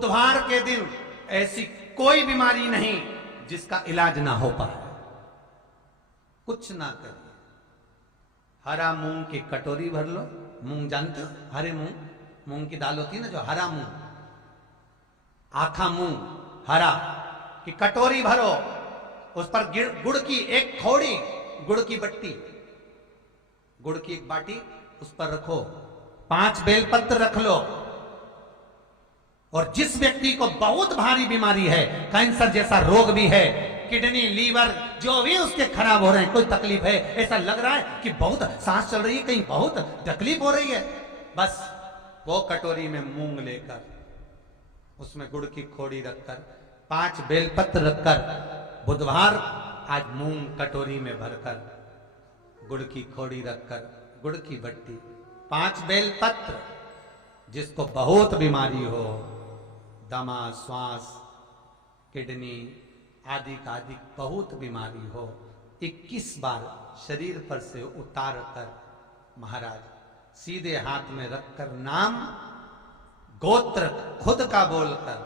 बुधवार के दिन ऐसी कोई बीमारी नहीं जिसका इलाज ना हो पाए। कुछ ना करिए, हरा मूंग की कटोरी भर लो। मूंग जानते हो, हरे मूंग, मूंग की दाल होती है ना जो, हरा मूंग, आखा मूंग हरा की कटोरी भरो, उस पर गुड़ की एक थोड़ी, गुड़ की बट्टी, गुड़ की एक बाटी उस पर रखो, 5 बेलपत्र रख लो। और जिस व्यक्ति को बहुत भारी बीमारी है, कैंसर जैसा रोग भी है, किडनी लीवर जो भी उसके खराब हो रहे हैं, कोई तकलीफ है, ऐसा लग रहा है कि बहुत सांस चल रही है, कहीं बहुत तकलीफ हो रही है, बस वो कटोरी में मूंग लेकर, उसमें गुड़ की खोड़ी रखकर, 5 बेलपत्र रखकर, बुधवार आज मूंग कटोरी में भरकर, गुड़ की खोड़ी रखकर, गुड़ की बट्टी, 5 बेलपत्र, जिसको बहुत बीमारी हो, दमा, श्वास, किडनी आदि का आदि बहुत बीमारी हो, 21 बार शरीर पर से उतार कर महाराज सीधे हाथ में रखकर नाम गोत्र खुद का बोलकर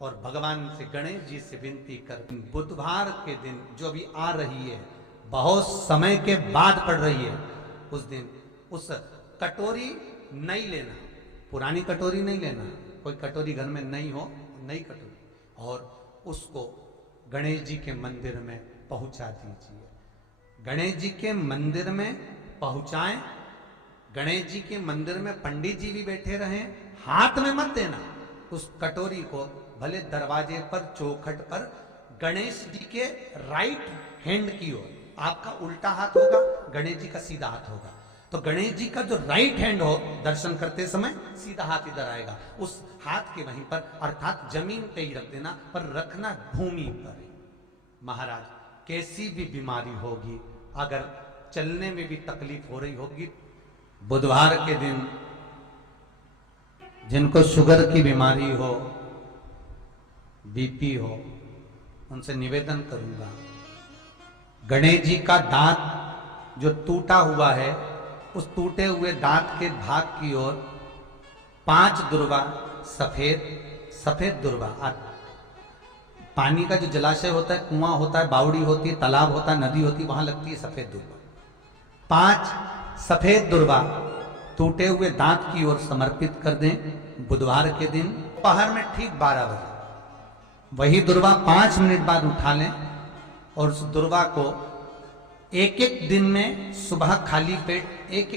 और भगवान से, गणेश जी से विनती कर, बुधवार के दिन जो भी आ रही है, बहुत समय के बाद पड़ रही है, उस दिन उस कटोरी नहीं लेना, पुरानी कटोरी नहीं लेना, कोई कटोरी घर में नहीं हो, नई कटोरी, और उसको गणेश जी के मंदिर में पहुंचा दीजिए। गणेश जी के मंदिर में पहुंचाएं, गणेश जी के मंदिर में पंडित जी भी बैठे रहें, हाथ में मत देना उस कटोरी को, भले दरवाजे पर, चौखट पर, गणेश जी के राइट हैंड की ओर, आपका उल्टा हाथ होगा, गणेश जी का सीधा हाथ होगा, तो गणेश जी का जो राइट हैंड हो, दर्शन करते समय सीधा हाथ इधर आएगा, उस हाथ के वहीं पर, अर्थात जमीन पे ही रख देना, पर रखना भूमि पर। महाराज कैसी भी बीमारी होगी, अगर चलने में भी तकलीफ हो रही होगी, बुधवार के दिन जिनको शुगर की बीमारी हो, बीपी हो, उनसे निवेदन करूंगा, गणेश जी का दांत जो टूटा हुआ है, उस टूटे हुए दांत के भाग की ओर 5 दुर्वा, सफेद दुर्वा, पानी का जो जलाशय होता है, कुआं होता है, बावड़ी होती है, तालाब होता है, नदी होती है, वहां लगती है सफेद दुर्वा, 5 सफेद दुर्वा टूटे हुए दांत की ओर समर्पित कर दें। बुधवार के दिन दोपहर में ठीक 12 बजे वही दुर्वा 5 मिनट बाद उठा लें और उस दुर्वा को एक दिन में सुबह खाली पेट एक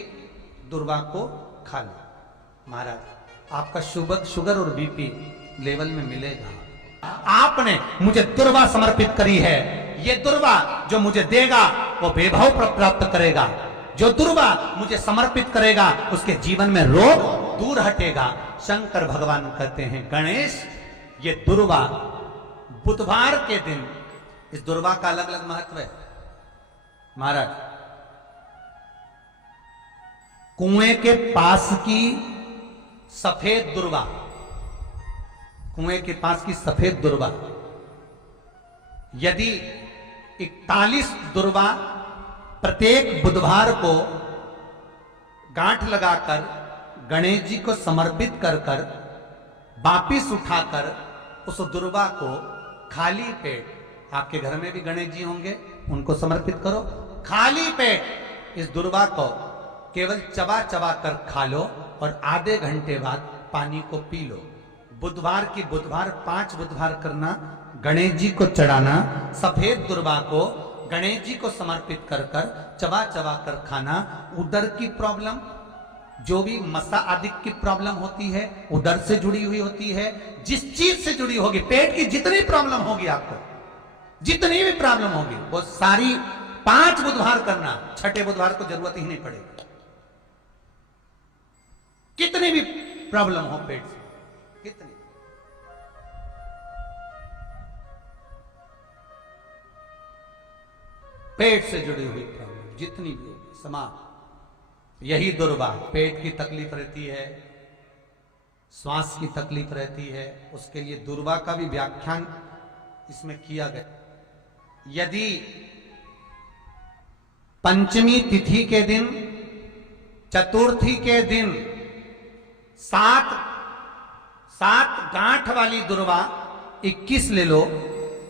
दुर्वा को खा लें। महाराज आपका शुगर और बीपी लेवल में मिलेगा। आपने मुझे दुर्वा समर्पित करी है, ये दुर्वा जो मुझे देगा वो वैभव प्राप्त करेगा, जो दुर्वा मुझे समर्पित करेगा उसके जीवन में रोग दूर हटेगा। शंकर भगवान कहते हैं, गणेश ये दुर्वा बुधवार के दिन, इस दुर्वा का अलग अलग महत्व है। महाराज कुएं के पास की सफेद दुर्वा, कुएं के पास की सफेद दुर्वा, यदि 41 दुर्वा प्रत्येक बुधवार को गांठ लगाकर गणेश जी को समर्पित कर कर वापिस उठाकर उस दुर्वा को खाली पेट, आपके घर में भी गणेश जी होंगे, उनको समर्पित करो, खाली पेट इस दुर्वा को केवल चबा चबा कर खा लो और आधे घंटे बाद पानी को पी लो। बुधवार की बुधवार 5 बुधवार करना, गणेश जी को चढ़ाना, सफेद दुर्वा को गणेश जी को समर्पित कर कर चबा चबा कर खाना। उदर की प्रॉब्लम, जो भी मसा आदि की प्रॉब्लम होती है, उदर से जुड़ी हुई होती है, जिस चीज से जुड़ी होगी, पेट की जितनी प्रॉब्लम होगी, आपको जितनी भी प्रॉब्लम होगी, वो सारी 5 बुधवार करना, 6ठे बुधवार को जरूरत ही नहीं पड़ेगी। कितनी भी प्रॉब्लम हो पेट से, कितनी, पेट से जुड़ी हुई प्रॉब्लम जितनी भी होगी समाप्त। यही दुर्वा, पेट की तकलीफ रहती है, श्वास की तकलीफ रहती है, उसके लिए दुर्वा का भी व्याख्यान इसमें किया गया। यदि पंचमी तिथि के दिन, चतुर्थी के दिन 7 7 गांठ वाली दुर्वा 21 ले लो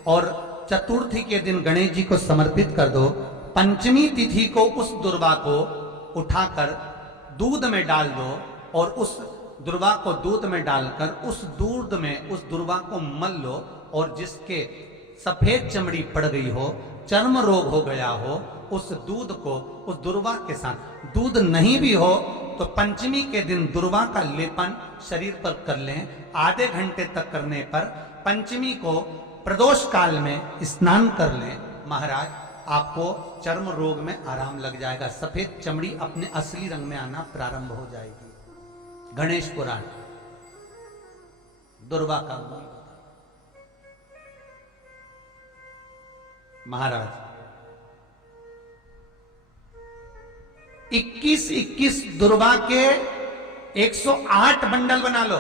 और चतुर्थी के दिन गणेश जी को समर्पित कर दो। पंचमी तिथि को उस दुर्वा को उठाकर दूध में डाल दो और उस दुर्वा को दूध में डालकर उस दूध में उस दुर्वा को मल लो, और जिसके सफेद चमड़ी पड़ गई हो, चर्म रोग हो गया हो, उस दूध को उस दुर्वा के साथ, दूध नहीं भी हो तो पंचमी के दिन दुर्वा का लेपन शरीर पर कर लें। आधे घंटे तक करने पर पंचमी को प्रदोष काल में स्नान कर लें। महाराज, आपको चर्म रोग में आराम लग जाएगा, सफेद चमड़ी अपने असली रंग में आना प्रारंभ हो जाएगी। गणेश पुराण दुर्वा का मूल बता। महाराज, 21 दुर्वा के 108 बंडल बना लो।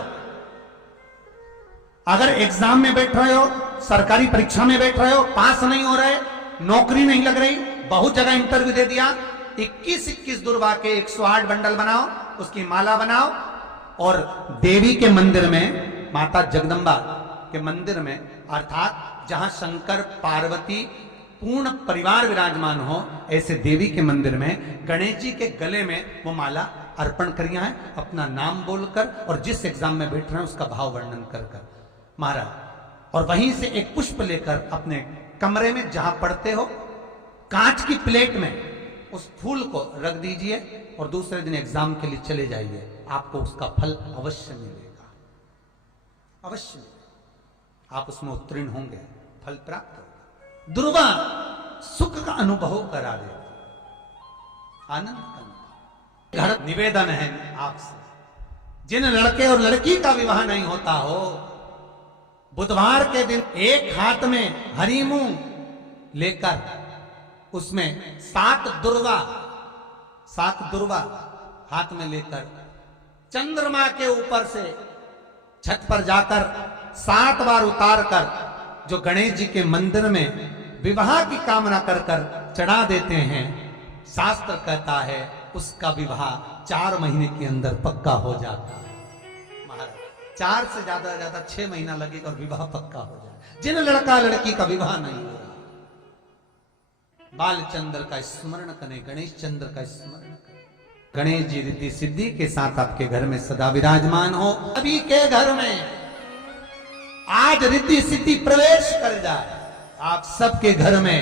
अगर एग्जाम में बैठ रहे हो, सरकारी परीक्षा में बैठ रहे हो, पास नहीं हो रहे, नौकरी नहीं लग रही, बहुत जगह इंटरव्यू दे दिया, 21 दुर्वा के 108 बंडल बनाओ, उसकी माला बनाओ और देवी के मंदिर में, माता जगदम्बा के मंदिर में, अर्थात जहां शंकर पार्वती पूर्ण परिवार विराजमान हो, ऐसे देवी के मंदिर में गणेश जी के गले में वो माला अर्पण करिया है, अपना नाम बोलकर और जिस एग्जाम में बैठ रहे हैं उसका भाव वर्णन कर महाराज, और वहीं से एक पुष्प लेकर अपने कमरे में जहां पढ़ते हो कांच की प्लेट में उस फूल को रख दीजिए और दूसरे दिन एग्जाम के लिए चले जाइए। आपको उसका फल अवश्य मिलेगा, अवश्य मिलेगा, आप उसमें उत्तीर्ण होंगे, फल प्राप्त होगा। दुर्वा सुख का अनुभव करा दे, आनंद का अनुभव। घर निवेदन है आपसे, जिन लड़के और लड़की का विवाह नहीं होता हो, बुधवार के दिन एक हाथ में हरी मूंग लेकर उसमें 7 दुर्वा हाथ में लेकर चंद्रमा के ऊपर से छत पर जाकर 7 बार उतार कर जो गणेश जी के मंदिर में विवाह की कामना कर चढ़ा देते हैं, शास्त्र कहता है उसका विवाह 4 महीने के अंदर पक्का हो जाता है। महाराज, 4 से ज्यादा 6 महीना लगेगा और विवाह पक्का हो जाए। जिन लड़का लड़की का विवाह नहीं हो रहा, बालचंद्र का स्मरण करें, गणेश चंद्र का स्मरण करें। गणेश जी रिद्धि सिद्धि के साथ आपके घर में सदा विराजमान हो। सभी के घर में आज रिद्धि सिद्धि प्रवेश कर जाए। आप सबके घर में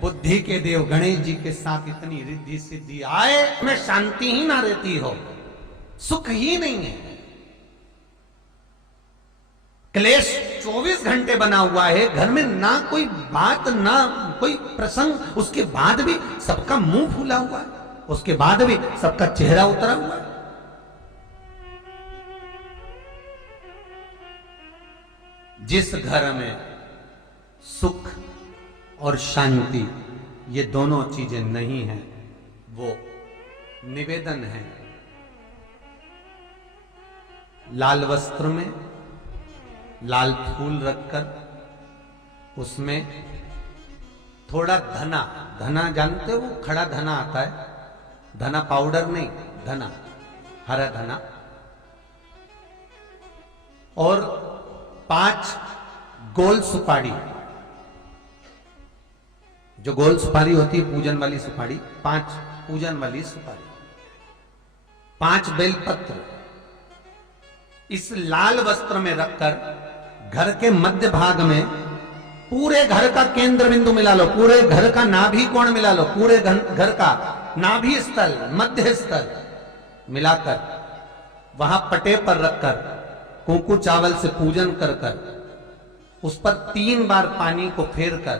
बुद्धि के देव गणेश जी के साथ इतनी रिद्धि सिद्धि आए, में शांति ही ना रहती हो, सुख ही नहीं है, क्लेश 24 घंटे बना हुआ है घर में, ना कोई बात ना कोई प्रसंग, उसके बाद भी सबका मुंह फूला हुआ है, उसके बाद भी सबका चेहरा उतरा हुआ है। जिस घर में सुख और शांति ये दोनों चीजें नहीं हैं, वो निवेदन है लाल वस्त्र में लाल फूल रखकर उसमें थोड़ा धना जानते हो, वो खड़ा धना आता है, धना पाउडर नहीं, धना, हरा धना, और 5 गोल सुपारी, जो गोल सुपारी होती है पूजन वाली सुपारी, 5 पूजन वाली सुपारी, 5 बेलपत्र इस लाल वस्त्र में रखकर घर के मध्य भाग में पूरे घर का केंद्र बिंदु मिला लो, पूरे घर का नाभि कोण मिला लो, पूरे घर का नाभि स्थल, मध्य स्थल मिलाकर वहां पटे पर रखकर कुंकू चावल से पूजन कर उस पर 3 बार पानी को फेर कर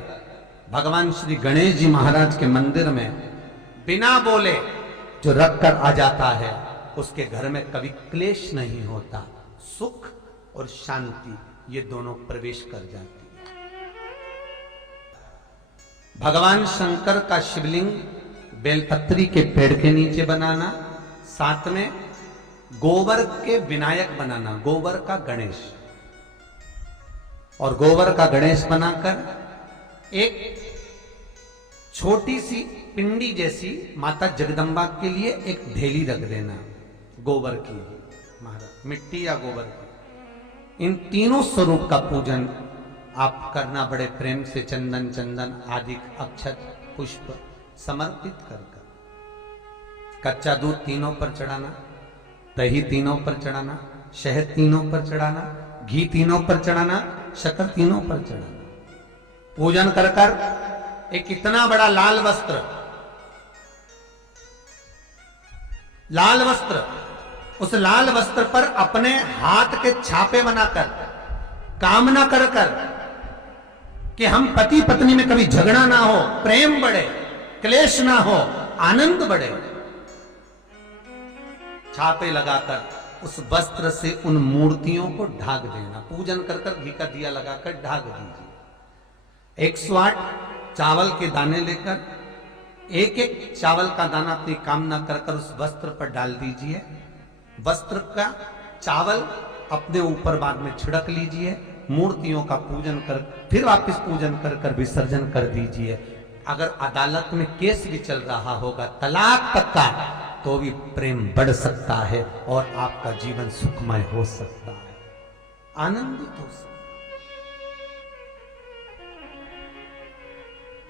भगवान श्री गणेश जी महाराज के मंदिर में बिना बोले जो रखकर आ जाता है, उसके घर में कभी क्लेश नहीं होता, सुख और शांति ये दोनों प्रवेश कर जाती है। भगवान शंकर का शिवलिंग बेलपत्री के पेड़ के नीचे बनाना, साथ में गोबर के विनायक बनाना, गोबर का गणेश, और गोबर का गणेश बनाकर एक छोटी सी पिंडी जैसी माता जगदम्बा के लिए एक ढेली रख देना, गोबर की, महाराज मिट्टी या गोबर की, इन तीनों स्वरूप का पूजन आप करना बड़े प्रेम से, चंदन चंदन आदि अक्षत पुष्प समर्पित कर कर। कच्चा दूध तीनों पर चढ़ाना, दही तीनों पर चढ़ाना, शहद तीनों पर चढ़ाना, घी तीनों पर चढ़ाना, शक्कर तीनों पर चढ़ाना। पूजन कर कर एक इतना बड़ा लाल वस्त्र, लाल वस्त्र, उस लाल वस्त्र पर अपने हाथ के छापे बनाकर कामना कर कर कि हम पति पत्नी में कभी झगड़ा ना हो, प्रेम बढ़े, क्लेश ना हो, आनंद बढ़े, छापे लगाकर उस वस्त्र से उन मूर्तियों को ढाक देना। पूजन कर कर घी का दिया लगाकर ढाक दीजिए। 108 चावल के दाने लेकर एक एक चावल का दाना अपनी कामना कर कर उस वस्त्र पर डाल दीजिए। वस्त्र का चावल अपने ऊपर बाद में छिड़क लीजिए। मूर्तियों का पूजन कर फिर वापस पूजन कर कर विसर्जन कर दीजिए। अगर अदालत में केस भी चल रहा होगा तलाक तक का, तो भी प्रेम बढ़ सकता है और आपका जीवन सुखमय हो सकता है, आनंदित हो सकता है।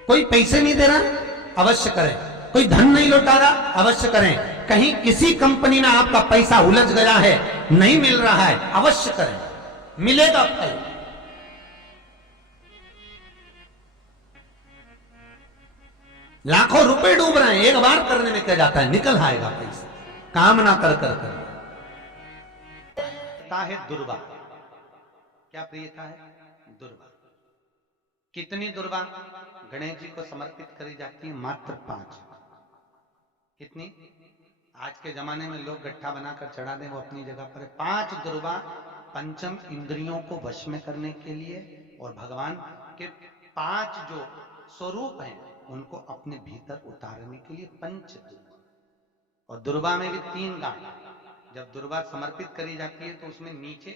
कोई पैसे नहीं दे रहा, अवश्य करें। कोई धन नहीं लौटा रहा, अवश्य करें। कहीं किसी कंपनी में आपका पैसा उलझ गया है, नहीं मिल रहा है, अवश्य करें, मिलेगा फल। लाखों रुपए डूब रहे हैं, एक बार करने में क्या जाता है, निकल आएगा पैसा। कामना कर कर कर है दुर्वा। क्या प्रियता है? दुर्वा। कितनी दुर्वा गणेश जी को समर्पित करी जाती है? मात्र 5। कितनी? आज के जमाने में लोग गट्ठा बनाकर चढ़ा दें, वो अपनी जगह पर है। 5 दुर्वा पंचम इंद्रियों को वश में करने के लिए और भगवान के 5 जो स्वरूप हैं उनको अपने भीतर उतारने के लिए 5 दुर्वा। और दुर्वा में भी 3 गांठ। जब दुर्वा समर्पित करी जाती है तो उसमें नीचे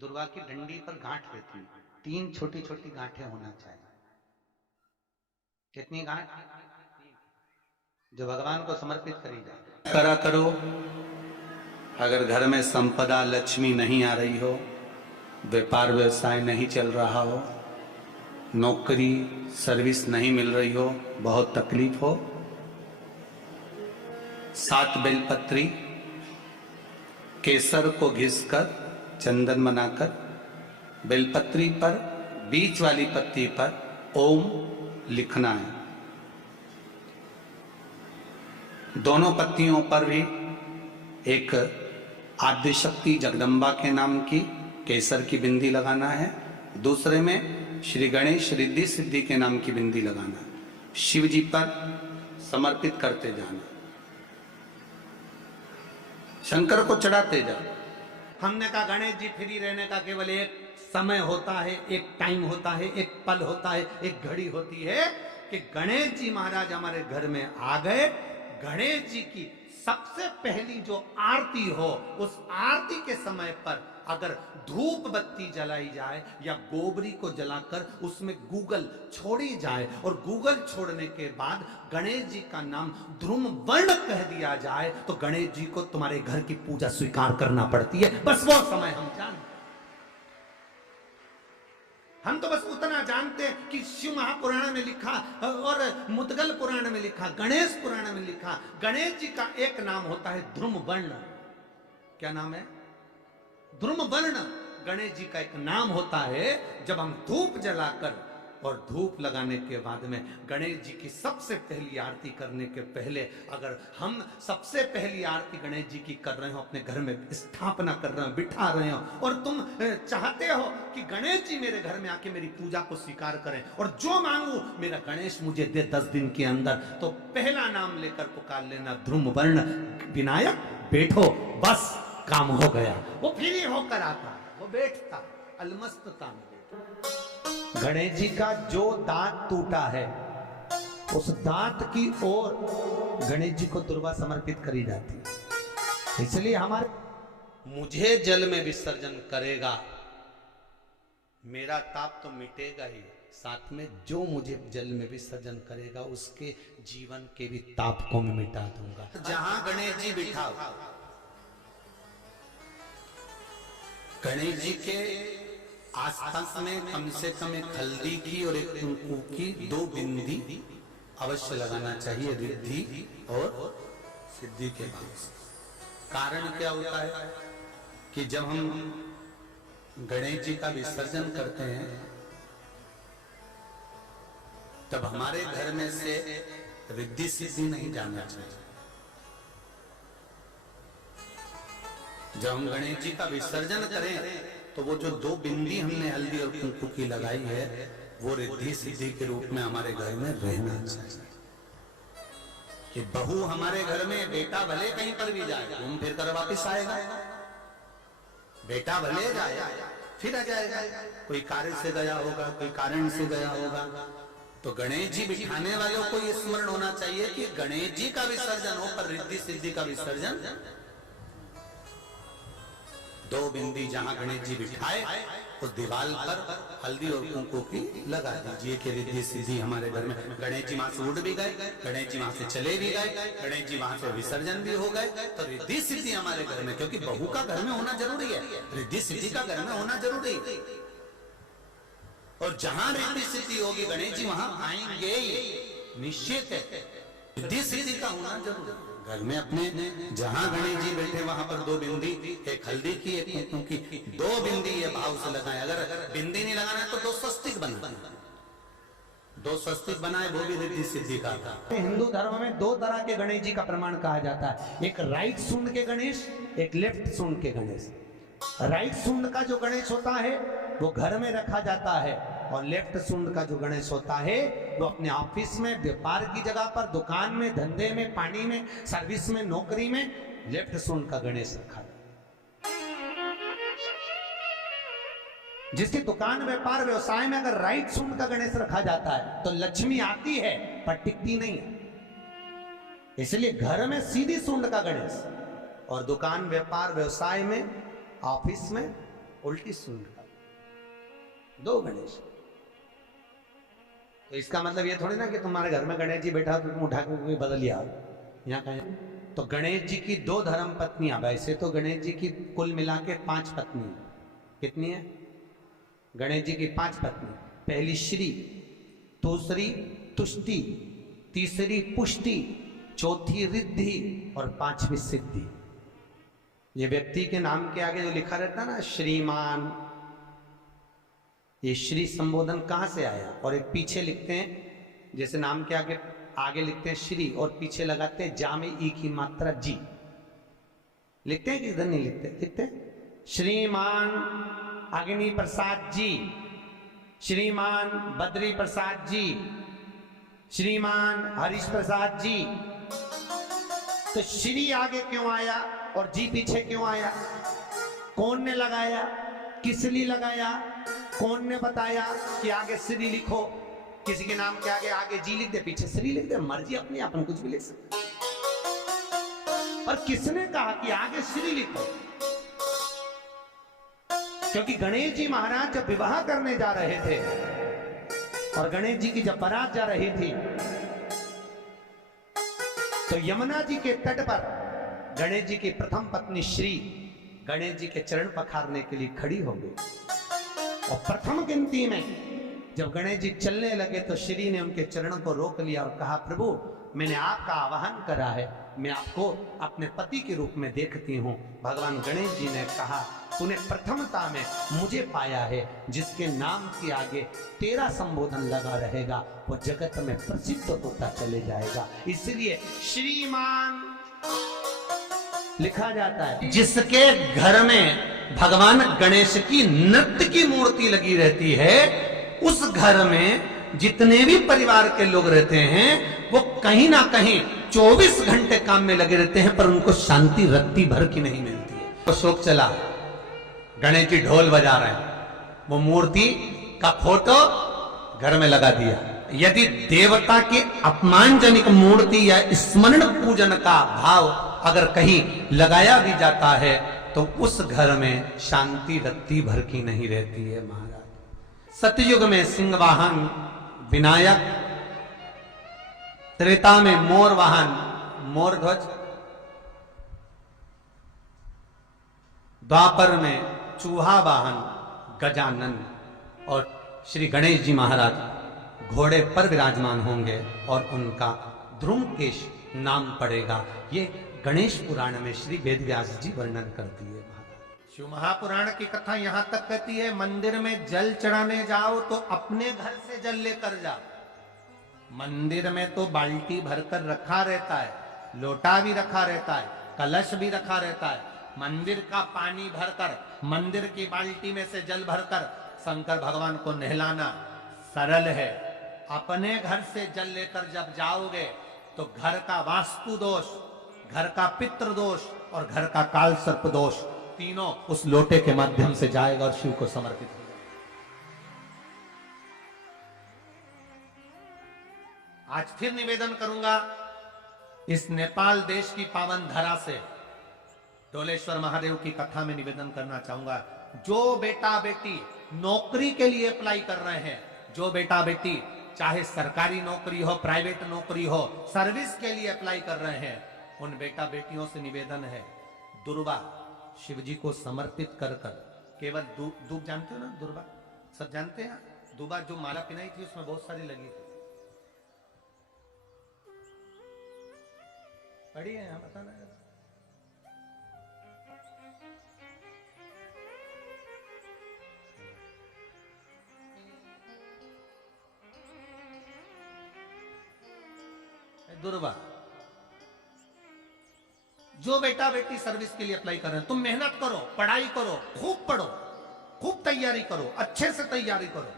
दुर्वा की डंडी पर गांठ रहती है, 3 छोटी छोटी गांठें होना चाहिए। कितनी गांठ? जो भगवान को समर्पित करी जाए। करा करो। अगर घर में संपदा लक्ष्मी नहीं आ रही हो, व्यापार व्यवसाय नहीं चल रहा हो, नौकरी सर्विस नहीं मिल रही हो, बहुत तकलीफ हो, 7 बेलपत्री केसर को घिसकर चंदन बनाकर बेलपत्री पर बीच वाली पत्ती पर ओम लिखना है। दोनों पत्तियों पर भी एक आद्यशक्ति जगदम्बा के नाम की केसर की बिंदी लगाना है, दूसरे में श्री गणेश रिद्धि सिद्धि के नाम की बिंदी लगाना है। शिव जी पर समर्पित करते जाना, शंकर को चढ़ाते जाओ। हमने कहा गणेश जी फ्री रहने का केवल एक समय होता है, एक टाइम होता है, एक पल होता है, एक घड़ी होती है कि गणेश जी महाराज हमारे घर में आ गए। गणेश जी की सबसे पहली जो आरती हो, उस आरती के समय पर अगर धूप बत्ती जलाई जाए या गोबरी को जलाकर उसमें गूगल छोड़ी जाए और गूगल छोड़ने के बाद गणेश जी का नाम ध्रुम वर्ण कह दिया जाए, तो गणेश जी को तुम्हारे घर की पूजा स्वीकार करना पड़ती है। बस वो समय हम जानते, हम तो बस उतना जानते हैं कि शिव महापुराण में लिखा और मुद्गल पुराण में लिखा, गणेश पुराण में लिखा, गणेश जी का एक नाम होता है ध्रुम वर्ण। क्या नाम है? ध्रुम वर्ण गणेश जी का एक नाम होता है। जब हम धूप जलाकर और धूप लगाने के बाद में गणेश जी की सबसे पहली आरती करने के पहले अगर हम सबसे पहली आरती गणेश जी की कर रहे हो, अपने घर में स्थापना कर रहे हो, बिठा रहे हो, और तुम चाहते हो कि गणेश जी मेरे घर में आके मेरी पूजा को स्वीकार करें और जो मांगू मेरा गणेश मुझे दे 10 दिन के अंदर, तो पहला नाम लेकर पुकार लेना ध्रुम वर्ण विनायक, बैठो, बस काम हो गया। वो फ्री होकर आता, वो बैठता अलमस्तता में। गणेश जी का जो दांत टूटा है उस दांत की ओर गणेश जी को दुर्वा समर्पित करी जाती है। इसलिए हमारे मुझे जल में विसर्जन करेगा, मेरा ताप तो मिटेगा ही, साथ में जो मुझे जल में विसर्जन करेगा उसके जीवन के भी ताप को मैं मिटा दूंगा। जहां गणेश जी बिठाओ, गणेश जी के आसपास में कम से कम एक हल्दी की और एक कुंकू की 2 बिंदी अवश्य लगाना चाहिए, रिद्धि और सिद्धि के भाव से। कारण क्या होता है कि जब हम गणेश जी का विसर्जन करते हैं तब हमारे घर में से रिद्धि सिद्धि नहीं जाना चाहिए। जब हम गणेश जी का विसर्जन करें तो वो जो 2 बिंदी हमने हल्दी और कुंकू की लगाई है वो रिद्धि सिद्धि के रूप में हमारे घर में रहना चाहिए। कि बहू हमारे घर में, बेटा भले कहीं पर भी जाए घूम फिर कर वापिस आएगा, बेटा भले जाए फिर आ जाएगा, कोई कार्य से गया होगा, कोई कारण से गया होगा। तो गणेश जी बिठाने वालों को ये स्मरण होना चाहिए कि गणेश जी का विसर्जन हो पर रिद्धि सिद्धि का विसर्जन। 2 बिंदी जहां गणेश जी बिठाए उस दीवार पर हल्दी और कुंकू की लगा दीजिए कि रिद्धि सिद्धि हमारे घर में। गणेश जी वहां से उड़ भी गए, गणेश जी वहां से चले भी गए, गणेश जी वहां से विसर्जन भी हो गए, तो रिद्धि सिद्धि हमारे घर में, क्योंकि बहू का घर में होना जरूरी है, रिद्धि सिद्धि का घर में होना जरूरी है। और जहां रिद्धि सिद्धि होगी गणेश जी वहां आएंगे, निश्चित है, रिद्धि सिद्धि का होना जरूरी है। घर में अपने जहां गणेश जी बैठे वहां पर 2 बिंदी, एक हल्दी की एक कुंकू की 2 बिंदी ये भाव से लगाए। अगर बिंदी नहीं लगाना है तो 2 स्वस्तिक बनाए, 2 स्वस्तिक बनाए, वो भी रिद्धि सिद्धि का था। हिंदू धर्म में 2 तरह के गणेश जी का प्रमाण कहा जाता है, एक राइट सूंड के गणेश, एक लेफ्ट सूंड के गणेश। राइट सूंड का जो गणेश होता है वो घर में रखा जाता है, और लेफ्ट सूंड का जो गणेश होता है वो अपने ऑफिस में, व्यापार की जगह पर, दुकान में, धंधे में, पानी में, सर्विस में, नौकरी में लेफ्ट सूंड का गणेश रखा है। जिसकी दुकान, व्यापार, व्यवसाय में अगर राइट सूंड का गणेश रखा जाता है तो लक्ष्मी आती है पर टिकती नहीं है। इसलिए घर में सीधी सूंड का गणेश और दुकान, व्यापार, व्यवसाय में, ऑफिस में उल्टी सूंड का 2 गणेश। तो इसका मतलब ये थोड़ी ना कि तुम्हारे घर में गणेश जी बैठा तो तुम उठा के बदल लिया यहाँ कहीं। तो गणेश जी की 2 धर्म पत्नियां, वैसे तो गणेश जी की कुल मिला के 5 पत्नी। कितनी है? गणेश जी की 5 पत्नी। पहली श्री, दूसरी तुष्टि, तीसरी पुष्टि, चौथी रिद्धि और 5वीं सिद्धि। ये व्यक्ति के नाम के आगे जो लिखा रहता है ना श्रीमान, ये श्री संबोधन कहां से आया? और एक पीछे लिखते हैं, जैसे नाम के आगे लिखते हैं श्री और पीछे लगाते हैं जा में ई की मात्रा जी। लिखते हैं कि इधर नहीं लिखते? लिखते हैं श्रीमान अग्नि प्रसाद जी, श्रीमान बद्री प्रसाद जी, श्रीमान हरीश प्रसाद जी। तो श्री आगे क्यों आया और जी पीछे क्यों आया? कौन ने लगाया? किस लिए लगाया? कौन ने बताया कि आगे श्री लिखो? किसी के नाम के आगे जी लिख दे, पीछे श्री लिख दे, मर्जी अपनी, अपन कुछ भी लिख सकते। और किसने कहा कि आगे श्री लिखो? क्योंकि गणेश जी महाराज जब विवाह करने जा रहे थे और गणेश जी की जब बारात जा रही थी तो यमुना जी के तट पर गणेश जी की प्रथम पत्नी श्री गणेश जी के चरण पखारने के लिए खड़ी हो गई। और प्रथम गिनती में जब गणेश जी चलने लगे तो श्री ने उनके चरणों को रोक लिया और कहा, प्रभु मैंने आपका आवाहन करा है, मैं आपको अपने पति के रूप में देखती हूँ। भगवान गणेश जी ने कहा, तूने प्रथमता में मुझे पाया है, जिसके नाम के आगे तेरा संबोधन लगा रहेगा वो जगत में प्रसिद्ध होता चले जाएगा। इसलिए श्रीमान लिखा जाता है। जिसके घर में भगवान गणेश की नृत्य की मूर्ति लगी रहती है, उस घर में जितने भी परिवार के लोग रहते हैं वो कहीं ना कहीं 24 घंटे काम में लगे रहते हैं, पर उनको शांति रत्ती भर की नहीं मिलती है। तो शोक चला, गणेश जी ढोल बजा रहे हैं, वो मूर्ति का फोटो घर में लगा दिया। यदि देवता की अपमानजनक मूर्ति या स्मरण पूजन का भाव अगर कहीं लगाया भी जाता है तो उस घर में शांति रत्ती भर की नहीं रहती है महाराज। सतयुग में सिंह वाहन विनायक, त्रेता में मोर वाहन मोर ध्वज, द्वापर में चूहा वाहन गजानन और श्री गणेश जी महाराज घोड़े पर विराजमान होंगे और उनका ध्रुमकेश नाम पड़ेगा। ये गणेश पुराण में श्री वेदव्यास जी वर्णन करती है। शिव महापुराण की कथा यहां तक कहती है, मंदिर में जल चढ़ाने जाओ तो अपने घर से जल लेकर जाओ। मंदिर में तो बाल्टी भरकर रखा रहता है, लोटा भी रखा रहता है, कलश भी रखा रहता है। मंदिर का पानी भरकर, मंदिर की बाल्टी में से जल भरकर शंकर भगवान को नहलाना सरल है। अपने घर से जल लेकर जब जाओगे तो घर का वास्तु दोष, घर का पितृ दोष और घर का काल सर्प दोष तीनों उस लोटे के माध्यम से जाएगा और शिव को समर्पित होगा। आज फिर निवेदन करूंगा, इस नेपाल देश की पावन धरा से डोलेश्वर महादेव की कथा में निवेदन करना चाहूंगा। जो बेटा बेटी नौकरी के लिए अप्लाई कर रहे हैं, जो बेटा बेटी चाहे सरकारी नौकरी हो, प्राइवेट नौकरी हो, सर्विस के लिए अप्लाई कर रहे हैं, उन बेटा बेटियों से निवेदन है, दुर्वा शिव जी को समर्पित कर कर केवल दूब जानते हो ना, दुर्वा सब जानते हैं। दुबा जो माला पिनाई थी उसमें बहुत सारी लगी थी, पढ़ी है, बताना है। दुर्वा जो बेटा बेटी सर्विस के लिए अप्लाई कर रहे हैं, तुम मेहनत करो, पढ़ाई करो, खूब पढ़ो, खूब तैयारी करो, अच्छे से तैयारी करो।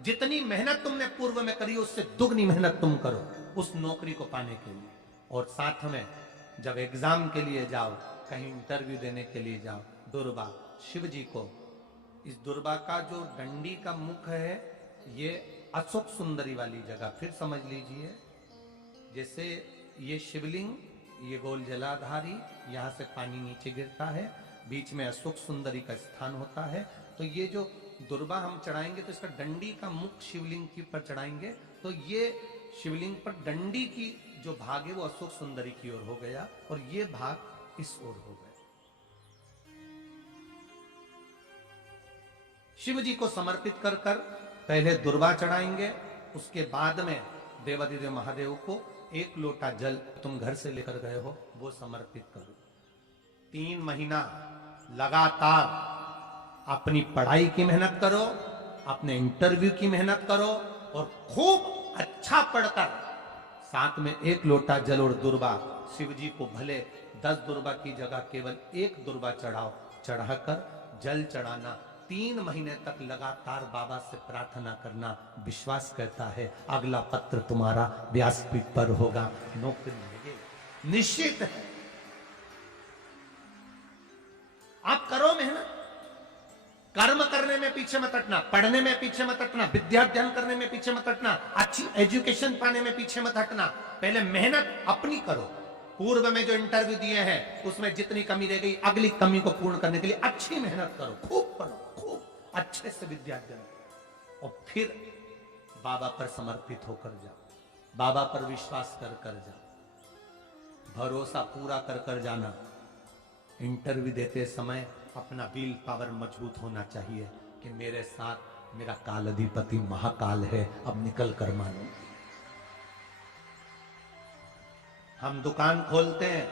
जितनी मेहनत तुमने पूर्व में करी उससे दुगनी मेहनत तुम करो उस नौकरी को पाने के लिए। और साथ में जब एग्जाम के लिए जाओ, कहीं इंटरव्यू देने के लिए जाओ, दुर्वा शिव जी को, इस दुर्वा का जो डंडी का मुख है ये अशोक सुंदरी वाली जगह, फिर समझ लीजिए जैसे ये शिवलिंग, ये गोल जलाधारी, यहां से पानी नीचे गिरता है, बीच में अशोक सुंदरी का स्थान होता है। तो ये जो दुर्वा हम चढ़ाएंगे तो इसका डंडी का मुख शिवलिंग के ऊपर चढ़ाएंगे तो ये शिवलिंग पर डंडी की जो भाग है वो अशोक सुंदरी की ओर हो गया और ये भाग इस ओर हो गया। शिव जी को समर्पित कर कर पहले दुर्वा चढ़ाएंगे, उसके बाद में देवादिदेव महादेव को एक लोटा जल तुम घर से लेकर गए हो वो समर्पित करो। 3 महीना लगातार अपनी पढ़ाई की मेहनत करो, अपने इंटरव्यू की मेहनत करो और खूब अच्छा पढ़कर साथ में एक लोटा जल और दुर्वा, शिव जी को भले 10 दुर्वा की जगह केवल 1 दुर्वा चढ़ाओ, चढ़ाकर जल चढ़ाना, 3 महीने तक लगातार बाबा से प्रार्थना करना। विश्वास करता है अगला पत्र तुम्हारा व्यासपीठ पर होगा, नौकरी मिलेगी, निश्चित है। आप करो मेहनत, कर्म करने में पीछे मत हटना, पढ़ने में पीछे मत हटना, विद्या अध्ययन करने में पीछे मत हटना, अच्छी एजुकेशन पाने में पीछे मत हटना। पहले मेहनत अपनी करो। पूर्व में जो इंटरव्यू दिए हैं उसमें जितनी कमी रह गई, अगली कमी को पूर्ण करने के लिए अच्छी मेहनत करो, खूब पढ़ो, खूब अच्छे से विद्या अध्ययन करो और फिर बाबा पर समर्पित होकर जाओ, बाबा पर विश्वास कर कर जाओ, भरोसा पूरा कर कर जाना। इंटरव्यू देते समय अपना विल पावर मजबूत होना चाहिए कि मेरे साथ मेरा काल अधिपति महाकाल है, अब निकल कर मानो। हम दुकान खोलते हैं,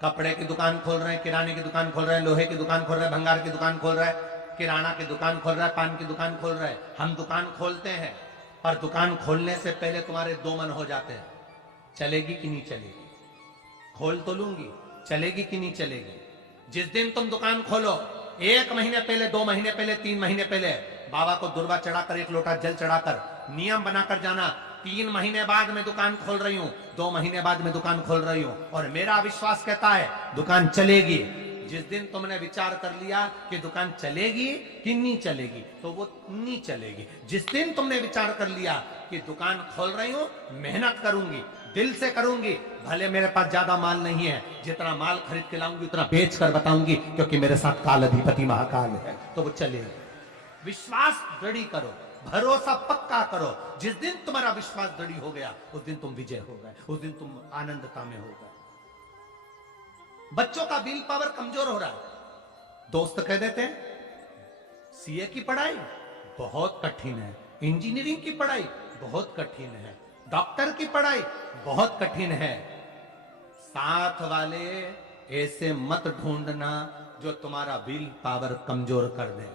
कपड़े की दुकान खोल रहे हैं, किराने की दुकान खोल रहे हैं, लोहे की दुकान खोल रहे हैं, भंगार की दुकान खोल रहे हैं, किराना की दुकान खोल रहा है, पान की दुकान खोल रहे हैं। हम दुकान खोलते हैं पर दुकान खोलने से पहले तुम्हारे 2 मन हो जाते हैं, चलेगी कि नहीं चलेगी, खोल तो लूंगी, चलेगी कि नहीं चलेगी। जिस दिन तुम दुकान खोलो 1 महीने पहले, 2 महीने पहले, 3 महीने पहले बाबा को दुर्वा चढ़ाकर, 1 लोटा जल चढ़ाकर नियम बनाकर जाना, 3 महीने बाद मैं दुकान खोल रही हूं, 2 महीने बाद मैं दुकान खोल रही हूं और मेरा विश्वास कहता है दुकान चलेगी। जिस दिन तुमने विचार कर लिया कि दुकान चलेगी कि नहीं चलेगी तो वो नहीं चलेगी। जिस दिन तुमने विचार कर लिया कि दुकान खोल रही हूं, मेहनत करूंगी, दिल से करूंगी, भले मेरे पास ज्यादा माल नहीं है, जितना माल खरीद के लाऊंगी उतना बेच कर बताऊंगी क्योंकि मेरे साथ काल अधिपति महाकाल है, तो वो चलेगी। विश्वास दृढ़ करो, भरोसा पक्का करो। जिस दिन तुम्हारा विश्वास दृढ़ हो गया उस दिन तुम विजय हो गए, उस दिन तुम आनंदता में हो गए। बच्चों का विल पावर कमजोर हो रहा है, दोस्त कह देते हैं सीए की पढ़ाई बहुत कठिन है, इंजीनियरिंग की पढ़ाई बहुत कठिन है, डॉक्टर की पढ़ाई बहुत कठिन है। साथ वाले ऐसे मत ढूंढना जो तुम्हारा विल पावर कमजोर कर दे।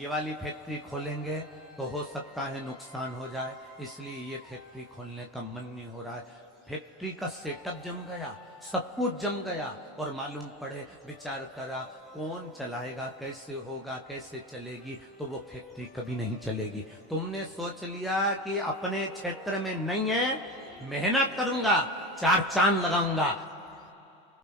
ये वाली फैक्ट्री खोलेंगे तो हो सकता है नुकसान हो जाए, इसलिए ये फैक्ट्री खोलने का मन नहीं हो रहा है। फैक्ट्री का सेटअप जम गया, सब कुछ जम गया, और मालूम पड़े, विचार करा कौन चलाएगा, कैसे होगा, कैसे चलेगी, तो वो फैक्ट्री कभी नहीं चलेगी। तुमने सोच लिया कि अपने क्षेत्र में नहीं है, मेहनत करूंगा, चार चांद लगाऊंगा,